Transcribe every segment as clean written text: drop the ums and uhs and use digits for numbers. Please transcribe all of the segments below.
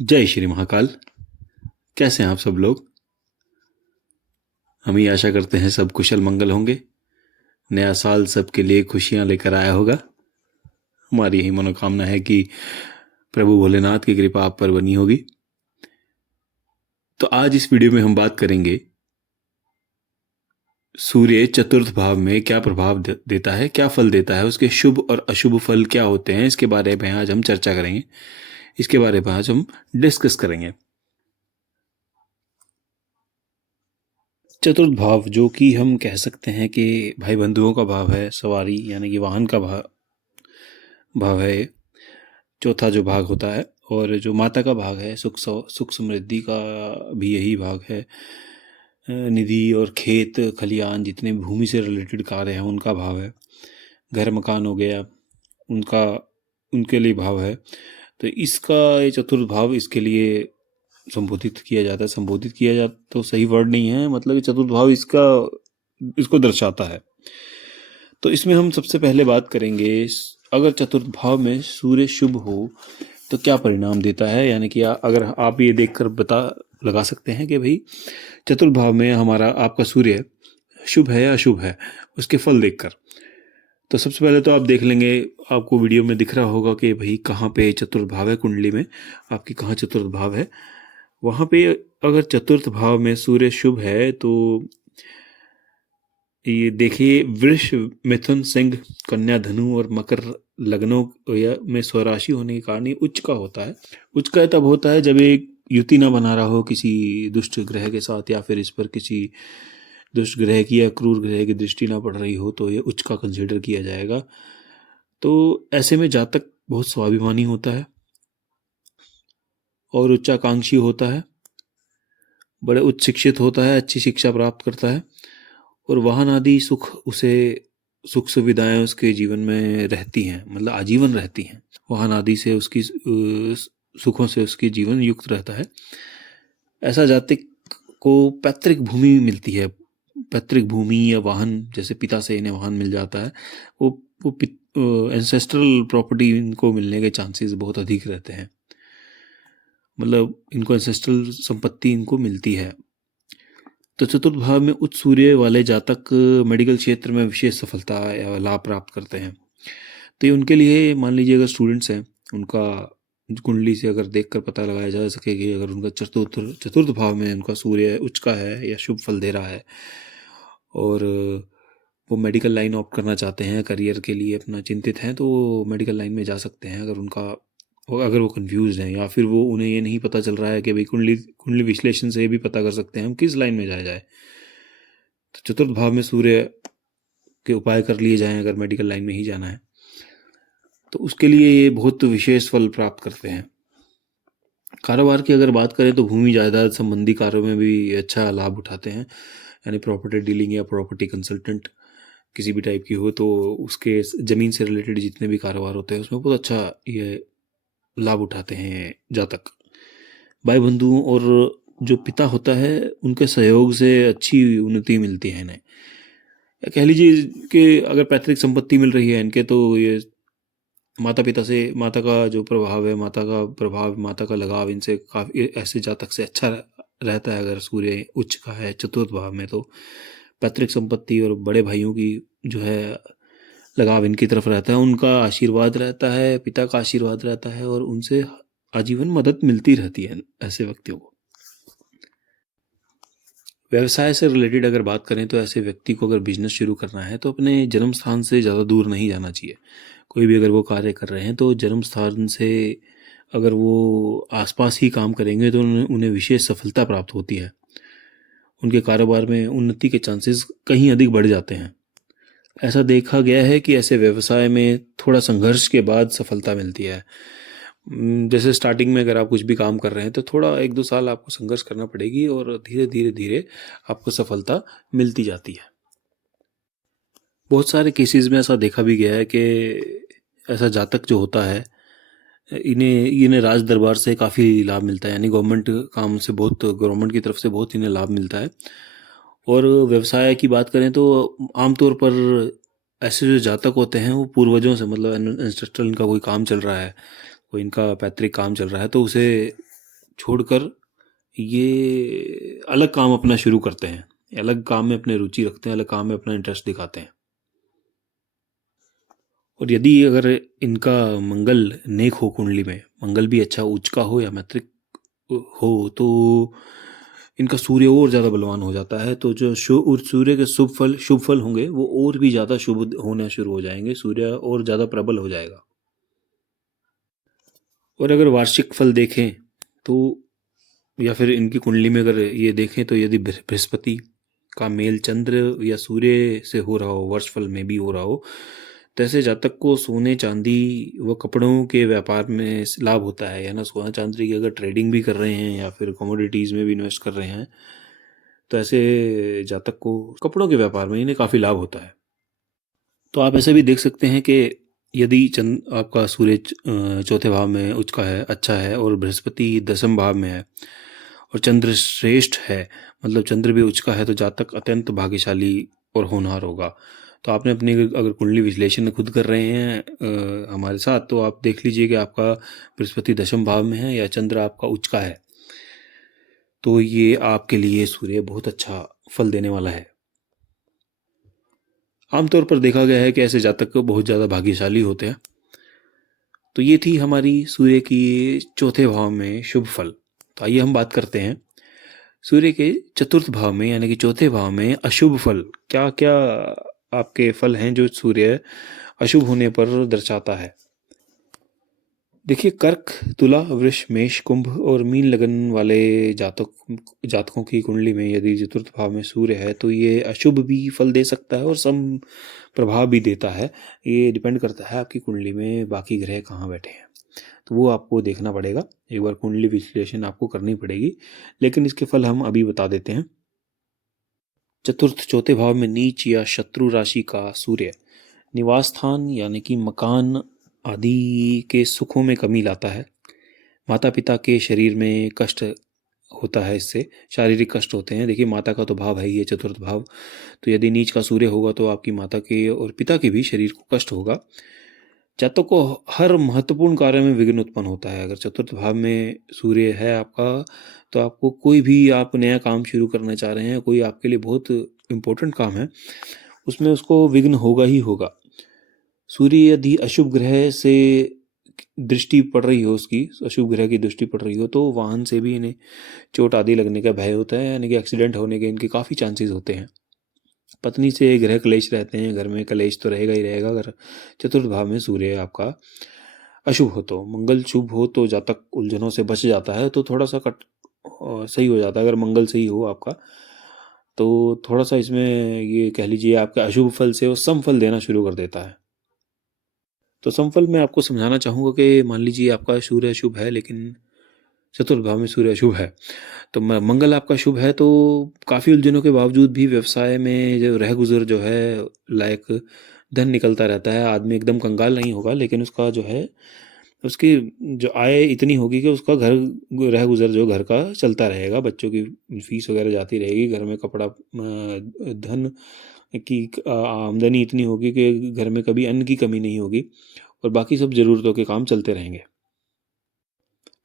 जय श्री महाकाल। कैसे हैं आप सब लोग? हम ही आशा करते हैं सब कुशल मंगल होंगे। नया साल सबके लिए खुशियां लेकर आया होगा। हमारी यही मनोकामना है कि प्रभु भोलेनाथ की कृपा आप पर बनी होगी। तो आज इस वीडियो में हम बात करेंगे सूर्य चतुर्थ भाव में क्या प्रभाव देता है, क्या फल देता है, उसके शुभ और अशुभ फल क्या होते हैं, इसके बारे में आज हम चर्चा करेंगे। इसके बारे में आज हम डिस्कस करेंगे। चतुर्थ भाव जो कि हम कह सकते हैं कि भाई बंधुओं का भाव है, सवारी यानी कि वाहन का भाव है। चौथा जो भाग होता है और जो माता का भाग है, सुख समृद्धि का भी यही भाग है। निधि और खेत खलियान जितने भी भूमि से रिलेटेड कार्य हैं उनका भाव है। घर मकान हो गया उनका, उनके लिए भाव है। तो इसका ये चतुर्थ भाव इसके लिए संबोधित किया जाता तो सही वर्ड नहीं है, मतलब चतुर्थ भाव इसको दर्शाता है। तो इसमें हम सबसे पहले बात करेंगे, अगर चतुर्थ भाव में सूर्य शुभ हो तो क्या परिणाम देता है। यानी कि अगर आप ये देखकर बता लगा सकते हैं कि भाई चतुर्थ भाव में हमारा आपका सूर्य शुभ है या अशुभ है, उसके फल देखकर। तो सबसे पहले तो आप देख लेंगे, आपको वीडियो में दिख रहा होगा कि भाई कहाँ पे चतुर्थ भाव है, कुंडली में आपकी कहाँ चतुर्थ भाव है। वहाँ पे अगर चतुर्थ भाव में सूर्य शुभ है तो ये देखिए, वृष मिथुन सिंह कन्या धनु और मकर लग्नों में स्वराशि होने के कारण ये उच्च का होता है। उच्च का तब होता है जब एक युति ना बना रहा हो किसी दुष्ट ग्रह के साथ, या फिर इस पर किसी दुष्ट ग्रह की या क्रूर ग्रह की दृष्टि ना पड़ रही हो, तो ये उच्च का कंसिडर किया जाएगा। तो ऐसे में जातक बहुत स्वाभिमानी होता है और उच्चाकांक्षी होता है, बड़े उच्च शिक्षित होता है, अच्छी शिक्षा प्राप्त करता है और वाहन आदि सुख सुविधाएं उसके जीवन में रहती हैं, मतलब आजीवन रहती हैं। वाहन आदि से उसकी सुखों से उसकी जीवन युक्त रहता है। ऐसा जातक को पैतृक भूमि मिलती है। पैतृक भूमि या वाहन, जैसे पिता से इन्हें वाहन मिल जाता है, वो एंसेस्ट्रल प्रॉपर्टी इनको मिलने के चांसेस बहुत अधिक रहते हैं। मतलब इनको एंसेस्ट्रल संपत्ति इनको मिलती है। तो चतुर्थ भाव में उच्च सूर्य वाले जातक मेडिकल क्षेत्र में विशेष सफलता या लाभ प्राप्त करते हैं। तो ये उनके लिए, मान लीजिए अगर स्टूडेंट्स हैं, उनका कुंडली से अगर देखकर पता लगाया जा सके कि अगर उनका चतुर्थ भाव में उनका सूर्य उच्च का है या शुभ फल दे रहा है और वो मेडिकल लाइन ऑप्ट करना चाहते हैं, करियर के लिए अपना चिंतित हैं, तो वो मेडिकल लाइन में जा सकते हैं। अगर वो कंफ्यूज हैं या फिर उन्हें ये नहीं पता चल रहा है कि भाई कुंडली विश्लेषण से ये भी पता कर सकते हैं हम किस लाइन में जाए, तो चतुर्थ भाव में सूर्य के उपाय कर लिए जाएं अगर मेडिकल लाइन में ही जाना है, तो उसके लिए ये बहुत विशेष फल प्राप्त करते हैं। कारोबार की अगर बात करें तो भूमि जायदाद संबंधी कार्यों में भी अच्छा लाभ उठाते हैं। यानी प्रॉपर्टी डीलिंग या प्रॉपर्टी कंसल्टेंट किसी भी टाइप की हो, तो उसके ज़मीन से रिलेटेड जितने भी कारोबार होते हैं उसमें बहुत अच्छा ये लाभ उठाते हैं जातक। भाई बंधुओं और जो पिता होता है उनके सहयोग से अच्छी उन्नति मिलती है इन्हें। या कह लीजिए कि अगर पैतृक संपत्ति मिल रही है इनके, तो ये माता का जो प्रभाव है, माता का लगाव इनसे काफ़ी ऐसे जातक से अच्छा रहता है। अगर सूर्य उच्च का है चतुर्थ भाव में, तो पैतृक संपत्ति और बड़े भाइयों की जो है लगाव इनकी तरफ रहता है, उनका आशीर्वाद रहता है, पिता का आशीर्वाद रहता है और उनसे आजीवन मदद मिलती रहती है ऐसे व्यक्तियों को। व्यवसाय से रिलेटेड अगर बात करें तो ऐसे व्यक्ति को अगर बिजनेस शुरू करना है तो अपने जन्म स्थान से ज़्यादा दूर नहीं जाना चाहिए। कोई भी अगर वो कार्य कर रहे हैं तो जन्म स्थान से अगर वो आसपास ही काम करेंगे तो उन्हें विशेष सफलता प्राप्त होती है। उनके कारोबार में उन्नति के चांसेस कहीं अधिक बढ़ जाते हैं। ऐसा देखा गया है कि ऐसे व्यवसाय में थोड़ा संघर्ष के बाद सफलता मिलती है। जैसे स्टार्टिंग में अगर आप कुछ भी काम कर रहे हैं तो थोड़ा 1-2 साल आपको संघर्ष करना पड़ेगी और धीरे आपको सफलता मिलती जाती है। बहुत सारे केसेस में ऐसा देखा भी गया है कि ऐसा जातक जो होता है, इन्हें राज दरबार से काफ़ी लाभ मिलता है। यानी गवर्नमेंट की तरफ से बहुत इन्हें लाभ मिलता है। और व्यवसाय की बात करें तो आमतौर पर ऐसे जो जातक होते हैं वो पूर्वजों से, मतलब एंसेस्ट्रल इनका कोई काम चल रहा है, कोई इनका पैतृक काम चल रहा है, तो उसे छोड़कर ये अलग काम अपना शुरू करते हैं, अलग काम में अपने रुचि रखते हैं, अलग काम में अपना इंटरेस्ट दिखाते हैं। और यदि अगर इनका मंगल नेक हो कुंडली में, मंगल भी अच्छा उच्च का हो या मैत्रिक हो, तो इनका सूर्य और ज़्यादा बलवान हो जाता है। तो जो सूर्य के शुभ फल होंगे वो और भी ज़्यादा शुभ होना शुरू हो जाएंगे, सूर्य और ज़्यादा प्रबल हो जाएगा। और अगर वार्षिक फल देखें तो, या फिर इनकी कुंडली में अगर ये देखें तो, यदि बृहस्पति का मेल चंद्र या सूर्य से हो रहा हो, वर्ष फल में भी हो रहा हो, तो ऐसे जातक को सोने चांदी व कपड़ों के व्यापार में लाभ होता है। या ना सोना चांदी की अगर ट्रेडिंग भी कर रहे हैं या फिर कमोडिटीज़ में भी इन्वेस्ट कर रहे हैं, तो ऐसे जातक को कपड़ों के व्यापार में इन्हें काफ़ी लाभ होता है। तो आप ऐसे भी देख सकते हैं कि यदि आपका सूर्य चौथे भाव में उच्च का है, अच्छा है, और बृहस्पति 10वें भाव में है और चंद्र श्रेष्ठ है, मतलब चंद्र भी उच्च का है, तो जातक अत्यंत भाग्यशाली और होनहार होगा। तो आपने अपनी अगर कुंडली विश्लेषण खुद कर रहे हैं हमारे साथ, तो आप देख लीजिए कि आपका बृहस्पति 10वें भाव में है या चंद्र आपका उच्च का है, तो ये आपके लिए सूर्य बहुत अच्छा फल देने वाला है। आमतौर पर देखा गया है कि ऐसे जातक बहुत ज़्यादा भाग्यशाली होते हैं। तो ये थी हमारी सूर्य की चौथे भाव में शुभ फल। तो आइए हम बात करते हैं सूर्य के चतुर्थ भाव में यानी कि चौथे भाव में अशुभ फल। क्या क्या आपके फल हैं जो सूर्य अशुभ होने पर दर्शाता है। देखिए, कर्क, तुला, वृष, मेष, कुंभ और मीन लगन वाले जातकों की कुंडली में यदि चतुर्थ भाव में सूर्य है तो ये अशुभ भी फल दे सकता है और सम प्रभाव भी देता है। ये डिपेंड करता है आपकी कुंडली में बाकी ग्रह कहाँ बैठे हैं, तो वो आपको देखना पड़ेगा। एक बार कुंडली विश्लेषण आपको करनी पड़ेगी, लेकिन इसके फल हम अभी बता देते हैं। चतुर्थ चौथे भाव में नीच या शत्रु राशि का सूर्य निवास स्थान यानी कि मकान आदि के सुखों में कमी लाता है। माता पिता के शरीर में कष्ट होता है, इससे शारीरिक कष्ट होते हैं। देखिए, माता का तो भाव है ही है चतुर्थ भाव, तो यदि नीच का सूर्य होगा तो आपकी माता के और पिता के भी शरीर को कष्ट होगा। जातक को हर महत्वपूर्ण कार्य में विघ्न उत्पन्न होता है। अगर चतुर्थ भाव में सूर्य है आपका, तो आपको कोई भी आप नया काम शुरू करना चाह रहे हैं, कोई आपके लिए बहुत इम्पोर्टेंट काम है, उसमें उसको विघ्न होगा ही होगा। सूर्य यदि अशुभ ग्रह से दृष्टि पड़ रही हो, उसकी अशुभ ग्रह की दृष्टि पड़ रही हो, तो वाहन से भी इन्हें चोट आदि लगने का भय होता है, यानी कि एक्सीडेंट होने के इनके काफ़ी चांसेस होते हैं। पत्नी से ग्रह क्लेश रहते हैं, घर में क्लेश तो रहेगा ही रहेगा अगर चतुर्थ भाव में सूर्य आपका अशुभ हो। तो मंगल शुभ हो तो जातक उलझनों से बच जाता है, तो थोड़ा सा सही हो जाता है। अगर मंगल सही हो आपका, तो थोड़ा सा इसमें ये कह लीजिए आपके अशुभ फल से वो सम फल देना शुरू कर देता है। तो समफल मैं आपको समझाना चाहूँगा कि मान लीजिए आपका सूर्य शुभ है लेकिन चतुर्थ भाव में सूर्य शुभ है, तो मंगल आपका शुभ है, तो काफ़ी उलझनों के बावजूद भी व्यवसाय में जो रह गुजर जो है लायक धन निकलता रहता है। आदमी एकदम कंगाल नहीं होगा, लेकिन उसका जो है उसकी जो आय इतनी होगी कि उसका घर रह गुजर जो घर का चलता रहेगा, बच्चों की फीस वगैरह जाती रहेगी, घर में कपड़ा धन की आमदनी इतनी होगी कि घर में कभी अन्न की कमी नहीं होगी और बाकी सब ज़रूरतों के काम चलते रहेंगे।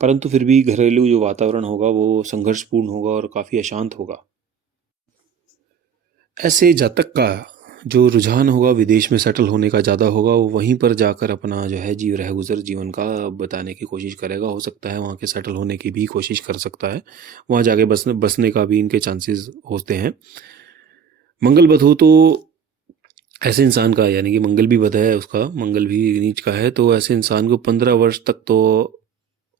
परंतु फिर भी घरेलू जो वातावरण होगा वो संघर्षपूर्ण होगा और काफ़ी अशांत होगा। ऐसे जातक का जो रुझान होगा विदेश में सेटल होने का ज़्यादा होगा, वो वहीं पर जाकर अपना जो है रह गुजर जीवन का बताने की कोशिश करेगा। हो सकता है वहाँ के सेटल होने की भी कोशिश कर सकता है, वहाँ जाके बसने का भी इनके चांसेस होते हैं। मंगल बध हो तो ऐसे इंसान का, यानी कि मंगल भी बध है उसका, मंगल भी नीच का है, तो ऐसे इंसान को 15 वर्ष तक तो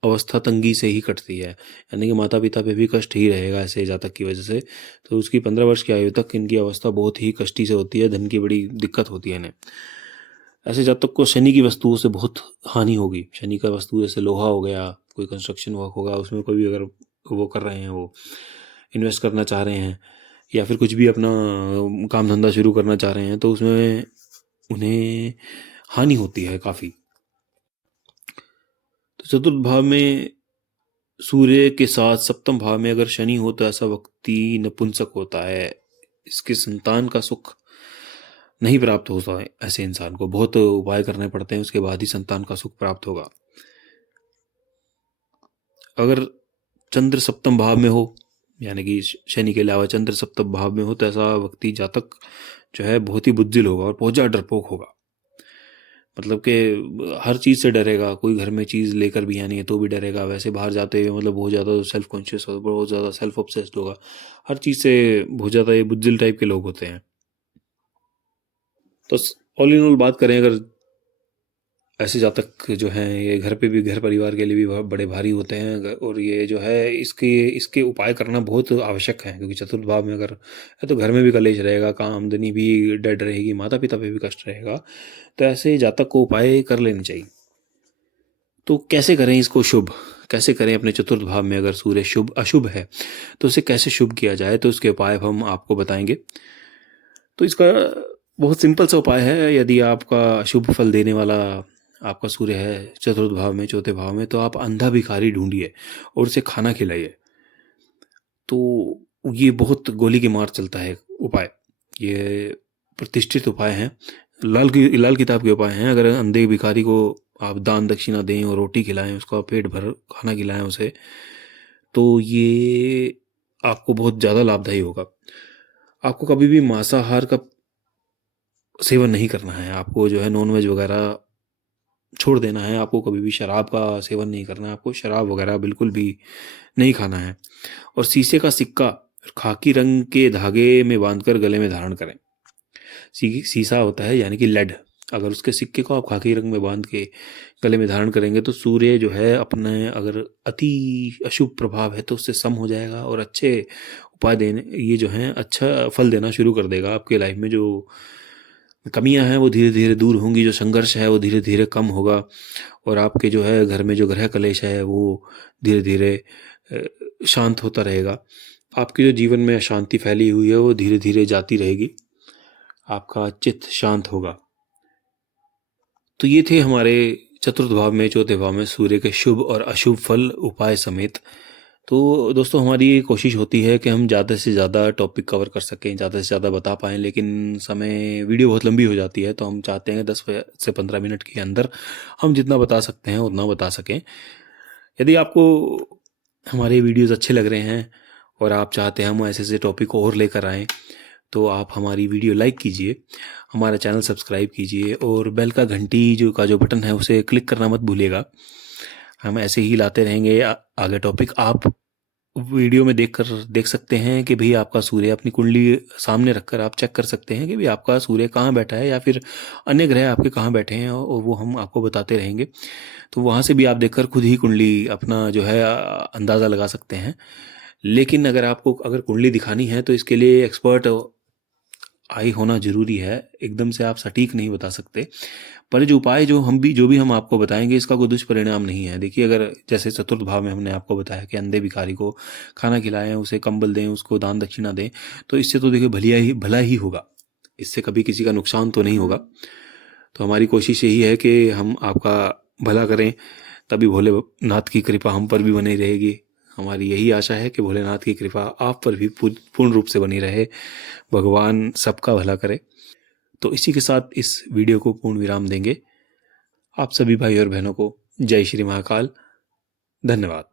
अवस्था तंगी से ही कटती है, यानी कि माता पिता पे भी कष्ट ही रहेगा ऐसे जातक की वजह से। तो उसकी 15 वर्ष की आयु तक इनकी अवस्था बहुत ही कष्टी से होती है, धन की बड़ी दिक्कत होती है इन्हें। ऐसे जातक को शनि की वस्तुओं से बहुत हानि होगी। शनि का वस्तु जैसे लोहा हो गया, कोई कंस्ट्रक्शन वर्क होगा, उसमें कोई भी अगर वो कर रहे हैं, वो इन्वेस्ट करना चाह रहे हैं या फिर कुछ भी अपना काम धंधा शुरू करना चाह रहे हैं, तो उसमें उन्हें हानि होती है काफ़ी। तो चतुर्थ भाव में सूर्य के साथ सप्तम भाव में अगर शनि हो तो ऐसा व्यक्ति नपुंसक होता है। इसके संतान का सुख नहीं प्राप्त होता है। ऐसे इंसान को बहुत उपाय करने पड़ते हैं, उसके बाद ही संतान का सुख प्राप्त होगा। अगर चंद्र सप्तम भाव में हो, यानी कि शनि के अलावा चंद्र सप्तम भाव में हो, तो ऐसा व्यक्ति जातक जो है बहुत ही बुद्धिल होगा और बहुत ज़्यादा डरपोक होगा। मतलब कि हर चीज़ से डरेगा, कोई घर में चीज़ लेकर भी आनी है तो भी डरेगा, वैसे बाहर जाते हुए मतलब बहुत ज़्यादा सेल्फ कॉन्शियस होगा, बहुत ज़्यादा सेल्फ ऑब्सेस्ड होगा, हर चीज़ से बहुत ज़्यादा ये बुद्धिल टाइप के लोग होते हैं। तो ऑल इन ऑल बात करें अगर, ऐसे जातक जो हैं ये घर पे भी, घर परिवार के लिए भी बहुत बड़े भारी होते हैं, और ये जो है इसके उपाय करना बहुत आवश्यक है, क्योंकि चतुर्थ भाव में अगर है तो घर में भी कलेश रहेगा, काम आमदनी भी डेड रहेगी, माता पिता पे भी कष्ट रहेगा, तो ऐसे जातक को उपाय कर लेने चाहिए। तो कैसे करें इसको शुभ, कैसे करें अपने चतुर्थ भाव में अगर सूर्य शुभ अशुभ है तो उसे कैसे शुभ किया जाए, तो उसके उपाय हम आपको बताएंगे। तो इसका बहुत सिंपल सा उपाय है, यदि आपका शुभ फल देने वाला आपका सूर्य है चतुर्थ भाव में, चौथे भाव में, तो आप अंधा भिखारी ढूंढिए और उसे खाना खिलाइए। तो ये बहुत गोली की मार चलता है उपाय, ये प्रतिष्ठित उपाय हैं, लाल किताब के उपाय हैं। अगर अंधे भिखारी को आप दान दक्षिणा दें और रोटी खिलाएं, उसका पेट भर खाना खिलाएं उसे, तो ये आपको बहुत ज़्यादा लाभदायी होगा। आपको कभी भी मांसाहार का सेवन नहीं करना है, आपको जो है नॉनवेज वगैरह छोड़ देना है, आपको कभी भी शराब का सेवन नहीं करना है, आपको शराब वगैरह बिल्कुल भी नहीं खाना है। और शीशे का सिक्का खाकी रंग के धागे में बांधकर गले में धारण करें। शीशा होता है यानी कि लेड, अगर उसके सिक्के को आप खाकी रंग में बांध के गले में धारण करेंगे तो सूर्य जो है अपने, अगर अति अशुभ प्रभाव है तो उससे सम हो जाएगा, और अच्छे उपाय देने, ये जो है अच्छा फल देना शुरू कर देगा। आपके लाइफ में जो कमियां हैं वो धीरे धीरे दूर होंगी, जो संघर्ष है वो धीरे धीरे कम होगा, और आपके जो है घर में जो ग्रह कलेश है वो धीरे धीरे शांत होता रहेगा। आपके जो जीवन में अशांति फैली हुई है वो धीरे धीरे जाती रहेगी, आपका चित्त शांत होगा। तो ये थे हमारे चतुर्थ भाव में, चौथे भाव में सूर्य के शुभ और अशुभ फल उपाय समेत। तो दोस्तों हमारी कोशिश होती है कि हम ज़्यादा से ज़्यादा टॉपिक कवर कर सकें, ज़्यादा से ज़्यादा बता पाएँ, लेकिन समय वीडियो बहुत लंबी हो जाती है, तो हम चाहते हैं 10 से 15 मिनट के अंदर हम जितना बता सकते हैं उतना बता सकें। यदि आपको हमारे वीडियोज़ अच्छे लग रहे हैं और आप चाहते हैं हम ऐसे ऐसे टॉपिक और लेकर आएँ, तो आप हमारी वीडियो लाइक कीजिए, हमारा चैनल सब्सक्राइब कीजिए, और बेल का घंटी जो बटन है उसे क्लिक करना मत भूलिएगा। हम ऐसे ही लाते रहेंगे आगे टॉपिक। आप वीडियो में देख सकते हैं कि भाई आपका सूर्य, अपनी कुंडली सामने रखकर आप चेक कर सकते हैं कि भाई आपका सूर्य कहाँ बैठा है, या फिर अन्य ग्रह आपके कहाँ बैठे हैं, और वो हम आपको बताते रहेंगे। तो वहाँ से भी आप देखकर खुद ही कुंडली अपना जो है अंदाज़ा लगा सकते हैं। लेकिन अगर कुंडली दिखानी है तो इसके लिए एक्सपर्ट आई होना जरूरी है, एकदम से आप सटीक नहीं बता सकते। पर जो उपाय जो भी हम आपको बताएंगे, इसका कोई दुष्परिणाम नहीं है। देखिए, अगर जैसे चतुर्थ भाव में हमने आपको बताया कि अंधे भिखारी को खाना खिलाएं, उसे कंबल दें, उसको दान दक्षिणा दें, तो इससे तो देखिए भला ही होगा, इससे कभी किसी का नुकसान तो नहीं होगा। तो हमारी कोशिश यही है कि हम आपका भला करें, तभी भोलेनाथ की कृपा हम पर भी बनी रहेगी। हमारी यही आशा है कि भोलेनाथ की कृपा आप पर भी पूर्ण रूप से बनी रहे, भगवान सबका भला करे। तो इसी के साथ इस वीडियो को पूर्ण विराम देंगे। आप सभी भाई और बहनों को जय श्री महाकाल, धन्यवाद।